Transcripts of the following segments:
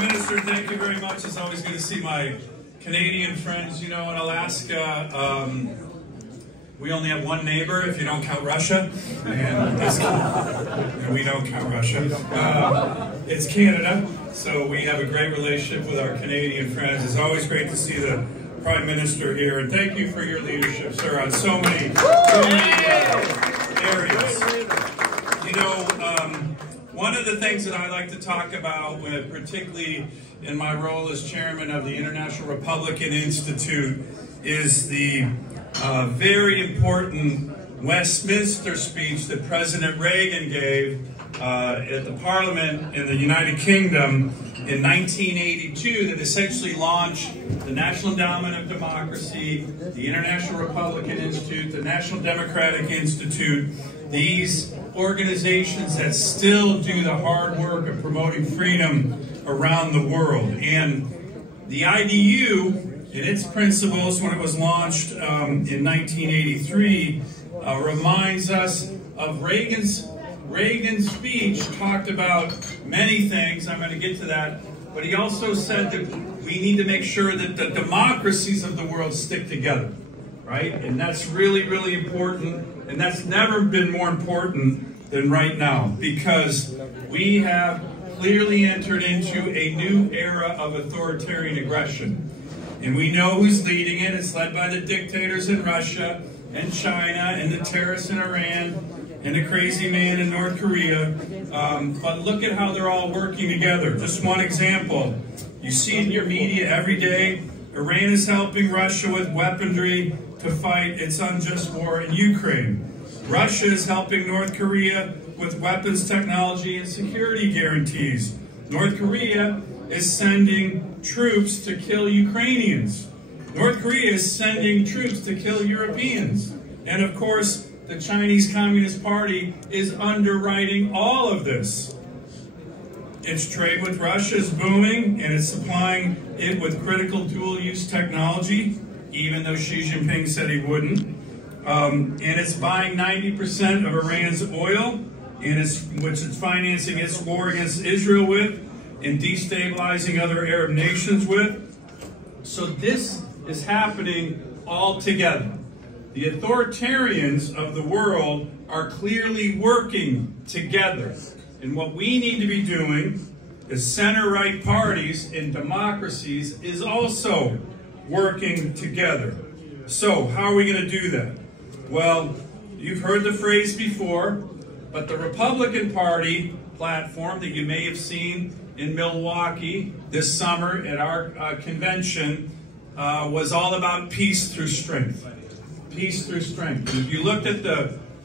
Prime Minister, thank you very much. It's always good to see my Canadian friends. You know, in Alaska, we only have one neighbor if you don't count Russia, and we don't count Russia. It's Canada, so we have a great relationship with our Canadian friends. It's always great to see the Prime Minister here, and thank you for your leadership, sir, on so many areas. You know, one of the things that I like to talk about, particularly in my role as chairman of the International Republican Institute, is the very important Westminster speech that President Reagan gave at the Parliament in the United Kingdom in 1982 that essentially launched the National Endowment of Democracy, the International Republican Institute, the National Democratic Institute, these organizations that still do the hard work of promoting freedom around the world. And the IDU, in its principles, when it was launched in 1983, reminds us of Reagan's speech. Talked about many things. I'm going to get to that. But he also said that we need to make sure that the democracies of the world stick together, right? And that's really, really important. And that's never been more important than right now, because we have clearly entered into a new era of authoritarian aggression. And we know who's leading it. It's led by the dictators in Russia and China and the terrorists in Iran and the crazy man in North Korea. But look at how they're all working together. Just one example. You see in your media every day, Iran is helping Russia with weaponry to fight its unjust war in Ukraine. Russia is helping North Korea with weapons technology and security guarantees. North Korea is sending troops to kill Ukrainians. North Korea is sending troops to kill Europeans. And of course, the Chinese Communist Party is underwriting all of this. Its trade with Russia is booming, and it's supplying it with critical dual-use technology, even though Xi Jinping said he wouldn't. And it's buying 90% of Iran's oil, which it's financing its war against Israel with, and destabilizing other Arab nations with. So this is happening all together. The authoritarians of the world are clearly working together. And what we need to be doing as center-right parties in democracies is also working together. So how are we going to do that? Well, you've heard the phrase before, but the Republican Party platform that you may have seen in Milwaukee this summer at our convention was all about peace through strength. Peace through strength. And if you looked at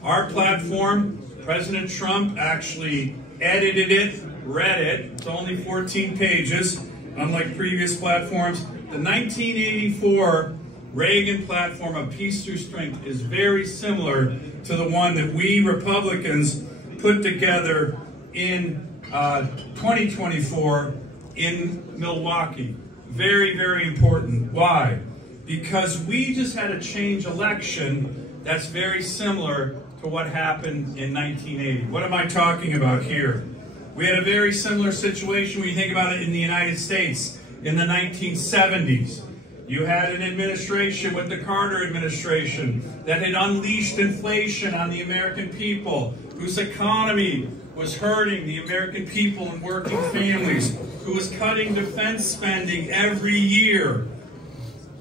our platform, President Trump actually edited it, read it. It's only 14 pages, unlike previous platforms. The 1984 Reagan platform of peace through strength is very similar to the one that we Republicans put together in 2024 in Milwaukee. Very, very important. Why? Because we just had a change election that's very similar to what happened in 1980. What am I talking about here? We had a very similar situation when you think about it in the United States in the 1970s. You had an administration with the Carter administration that had unleashed inflation on the American people, whose economy was hurting the American people and working families, who was cutting defense spending every year,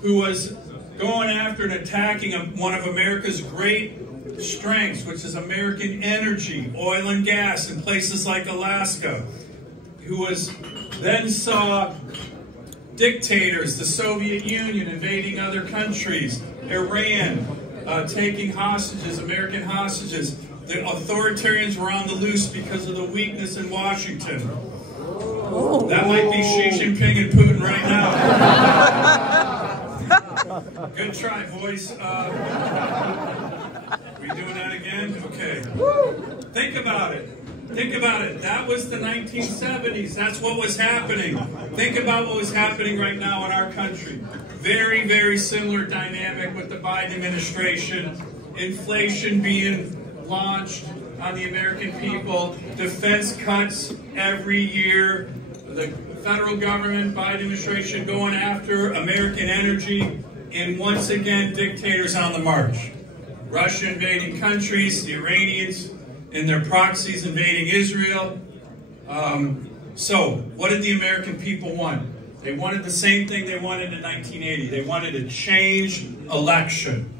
who was going after and attacking one of America's great strengths, which is American energy, oil and gas in places like Alaska, who then saw dictators, the Soviet Union invading other countries, Iran taking hostages, American hostages. The authoritarians were on the loose because of the weakness in Washington. That might be Xi Jinping and Putin right now. Good try, boys. We doing that again? Okay. Think about it. Think about it. That was the 1970s. That's what was happening. Think about what was happening right now in our country. Very, very similar dynamic with the Biden administration. Inflation being launched on the American people. Defense cuts every year. the federal government, Biden administration going after American energy, and once again, dictators on the march. Russia invading countries, the Iranians and their proxies invading Israel. So, what did the American people want? They wanted the same thing they wanted in 1980. They wanted a change election.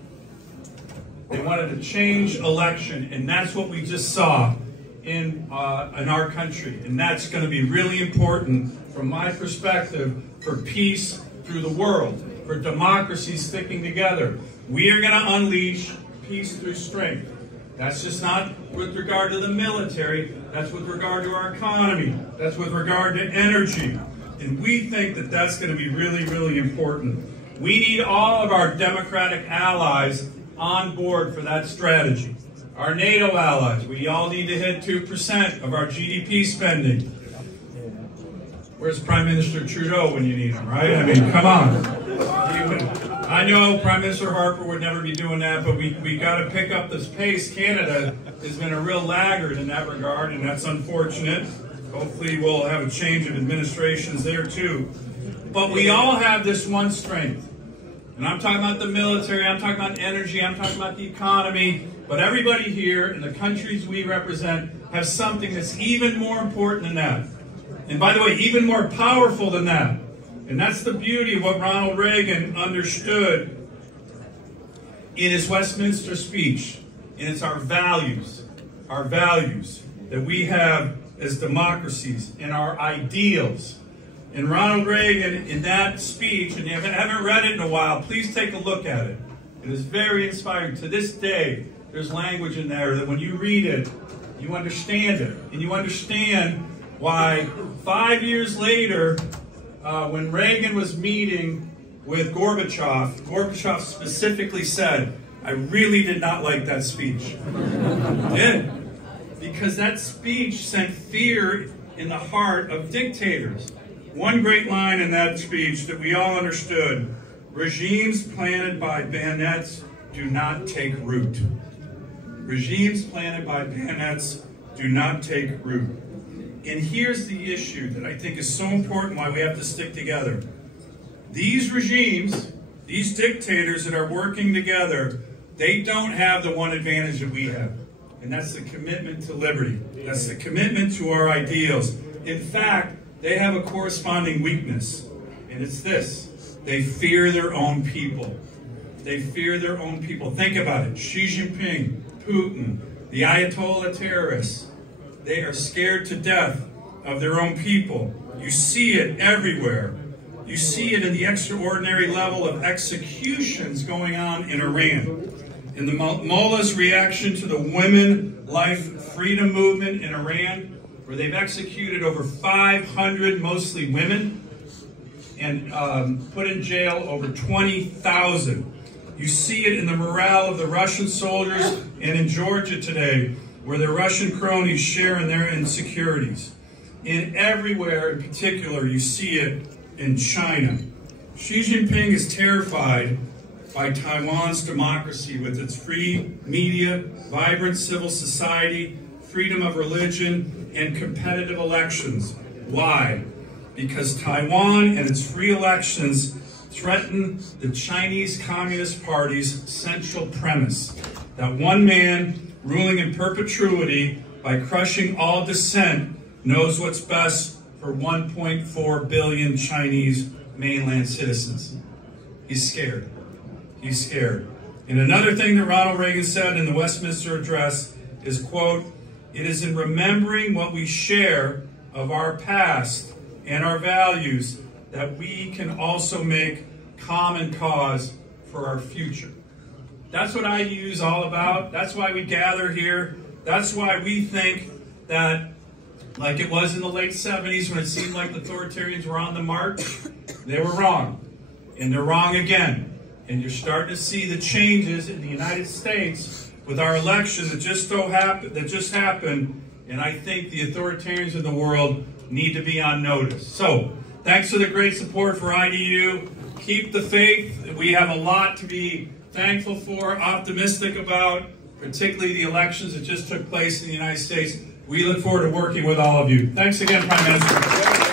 They wanted a change election, and that's what we just saw in our country. And that's going to be really important from my perspective for peace through the world, for democracy sticking together. We are going to unleash peace through strength. That's just not with regard to the military. That's with regard to our economy. That's with regard to energy. And we think that that's going to be really, really important. We need all of our democratic allies on board for that strategy. Our NATO allies, we all need to hit 2% of our GDP spending. Where's Prime Minister Trudeau when you need him, right? I mean, come on. I know Prime Minister Harper would never be doing that, but we got to pick up this pace. Canada has been a real laggard in that regard, and that's unfortunate. Hopefully we'll have a change of administrations there too. But we all have this one strength. And I'm talking about the military, I'm talking about energy, I'm talking about the economy. But everybody here in the countries we represent have something that's even more important than that. And by the way, even more powerful than that. And that's the beauty of what Ronald Reagan understood in his Westminster speech. And it's our values that we have as democracies and our ideals. And Ronald Reagan, in that speech, and if you haven't read it in a while, please take a look at it. It is very inspiring. To this day, there's language in there that when you read it, you understand it. And you understand why 5 years later, when Reagan was meeting with Gorbachev, Gorbachev specifically said, I really did not like that speech. I did. Because that speech sent fear in the heart of dictators. One great line in that speech that we all understood, regimes planted by bayonets do not take root. Regimes planted by bayonets do not take root. And here's the issue that I think is so important why we have to stick together. These regimes, these dictators that are working together, they don't have the one advantage that we have. And that's the commitment to liberty. That's the commitment to our ideals. In fact, they have a corresponding weakness. And it's this. They fear their own people. They fear their own people. Think about it. Xi Jinping, Putin, the Ayatollah terrorists. They are scared to death of their own people. You see it everywhere. You see it in the extraordinary level of executions going on in Iran. In the mullah's reaction to the women life freedom movement in Iran, where they've executed over 500, mostly women, and put in jail over 20,000. You see it in the morale of the Russian soldiers and in Georgia today, where the Russian cronies share in their insecurities. And everywhere in particular, you see it in China. Xi Jinping is terrified by Taiwan's democracy with its free media, vibrant civil society, freedom of religion, and competitive elections. Why? Because Taiwan and its free elections threaten the Chinese Communist Party's central premise, that one man ruling in perpetuity by crushing all dissent knows what's best for 1.4 billion Chinese mainland citizens. He's scared. He's scared. And another thing that Ronald Reagan said in the Westminster Address is, quote, "It is in remembering what we share of our past and our values that we can also make common cause for our future." That's what IDU is all about. That's why we gather here. That's why we think that, like it was in the late 70s when it seemed like the authoritarians were on the march, they were wrong. And they're wrong again. And you're starting to see the changes in the United States with our election that just happened. And I think the authoritarians in the world need to be on notice. So, thanks for the great support for IDU. Keep the faith. We have a lot to be thankful for, optimistic about, particularly the elections that just took place in the United States. We look forward to working with all of you. Thanks again, Prime Minister.